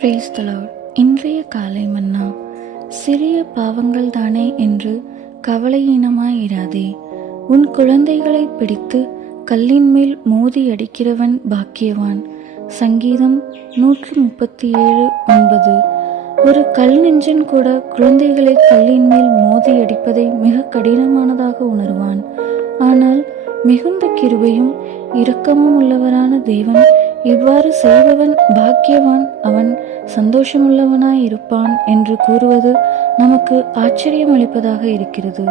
Praise the Lord. இன்றைய காலை மன்னா. சிறிய பாவங்கள் தானே என்று கவலையீனமாயிராதே. உன் குழந்தைகளை பிடித்து கல்லின் மேல் மோதி அடிக்கிறவன் பாக்கியவான். சங்கீதம் 137:9. ஒரு கல் நெஞ்சன் கூட குழந்தைகளை கல்லின் மேல் மோதி அடிப்பதை மிக கடினமானதாக உணர்வான். ஆனால் மிகுந்த கிருபையும் இரக்கமும் உள்ளவரான தேவன் இவ்வாறு செய்பவன் பாக்கியவான், அவன் சந்தோஷமுள்ளவனாய் இருப்பான் என்று கூறுவது நமக்கு ஆச்சரியம் அளிப்பதாக இருக்கிறது.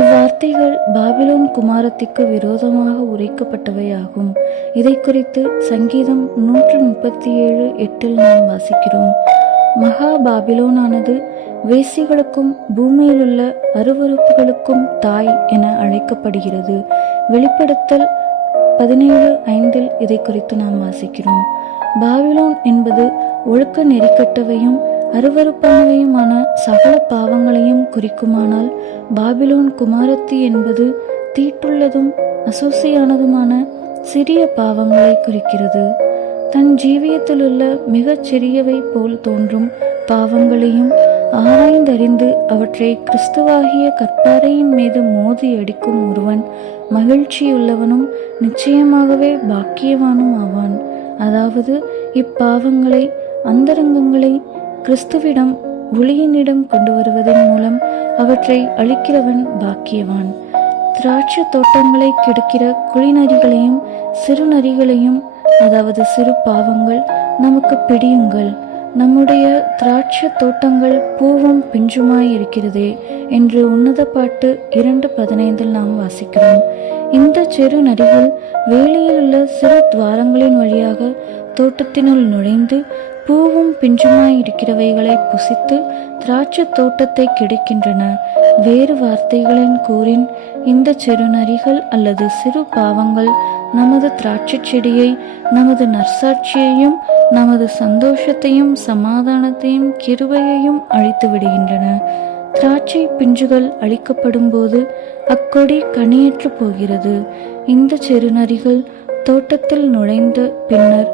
இவ்வார்த்தைகள் பாபிலோன் குமாரத்திற்கு விரோதமாக உரைக்கப்பட்டவையாகும். இதை குறித்து சங்கீதம் 137:8 நாம் வாசிக்கிறோம். மகா பாபிலோனானது வேசிகளுக்கும் பூமியிலுள்ள அருவருப்புகளுக்கும் தாய் என அழைக்கப்படுகிறது. வெளிப்படுத்தல் 17:5 இதை குறித்து நாம் வாசிக்கிறோம். பாபிலோன் என்பது ஒழுக்க நெறிக்கட்டவையும் அருவருப்பானவையுமான சகல பாவங்களையும் குறிக்குமானால், பாபிலோன் குமாரத்தி என்பது தீட்டுள்ளதும் அசூசியானதுமான சிறிய பாவங்களை குறிக்கிறது. தன் ஜீவியத்திலுள்ள மிகச் சிறியவை போல் தோன்றும் பாவங்களையும் ஆராய்ந்தறிந்து அவற்றை கிறிஸ்துவாகிய கற்பாறையின் மீது மோதி அடிக்கும் ஒருவன் மகிழ்ச்சியுள்ளவனும் நிச்சயமாகவே பாக்கியவானும் ஆவான். அதாவது இப்பாவங்களை, அந்தரங்கங்களை கிறிஸ்துவிடம், ஒளியினிடம் கொண்டு வருவதன் மூலம் அவற்றை அழிக்கிறவன் பாக்கியவான். திராட்சை தோட்டங்களை கெடுக்கிற குழிநரிகளையும் சிறு நரிகளையும், அதாவது சிறு பாவங்கள், நமக்கு பிடியுங்கள். நம்முடைய திராட்சை தோட்டங்கள் பூவும் பிஞ்சுமாய் இருக்கிறதே என்று உன்னத பாட்டு 2:15 நாம் வாசிக்கிறோம். இந்த சிறு நரிகள் வேலியில் உள்ள சிறு துவாரங்களின் வழியாக தோட்டத்தினுள் நுழைந்து பூவும் பிஞ்சுமாய் இருக்கிறவைகளை புசித்து திராட்சை தோட்டத்தை கெடுக்கின்றன. வேறு வார்த்தைகளின் கூறின், இந்த சிறு நரிகள் அல்லது சிறு பாவங்கள் நமது திராட்சை செடியை, நமது நற்சாட்சியையும், நமது சந்தோஷத்தையும் சமாதானத்தையும் கிருபையையும் அழித்து விடுகின்றன. திராட்சை பிஞ்சுகள் அழிக்கப்படும் போது அக்கொடி கனியற்று போகிறது. இந்த சிறு நரிகள் தோட்டத்தில் நுழைந்த பின்னர்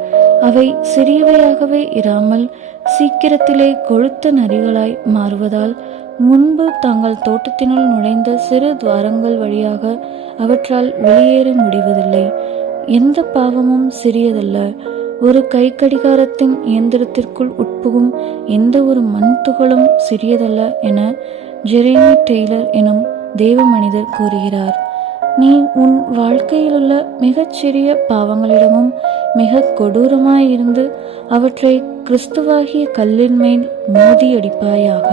அவை சிறியவையாகவே இராமல் சீக்கிரத்திலே கொழுத்த நரிகளாய் மாறுவதால், முன்பு தாங்கள் தோட்டத்தினுள் நுழைந்த சிறு துவாரங்கள் வழியாக அவற்றால் வெளியேற முடிவதில்லை. எந்த பாவமும் சிறியதல்ல. ஒரு கை கடிகாரத்தின் இயந்திரத்திற்குள் உட்புகும் எந்த ஒரு மண் துகளும் சிறியதல்ல என ஜெரேமி டெய்லர் எனும் தேவ மனிதர் கூறுகிறார். நீ உன் வாழ்க்கையிலுள்ள மிகச்சிறிய பாவங்களிடமும் மிக கொடூரமாயிருந்து அவற்றை கிறிஸ்துவாகிய கல்லின் மேல் மோதி அடிப்பாயாக.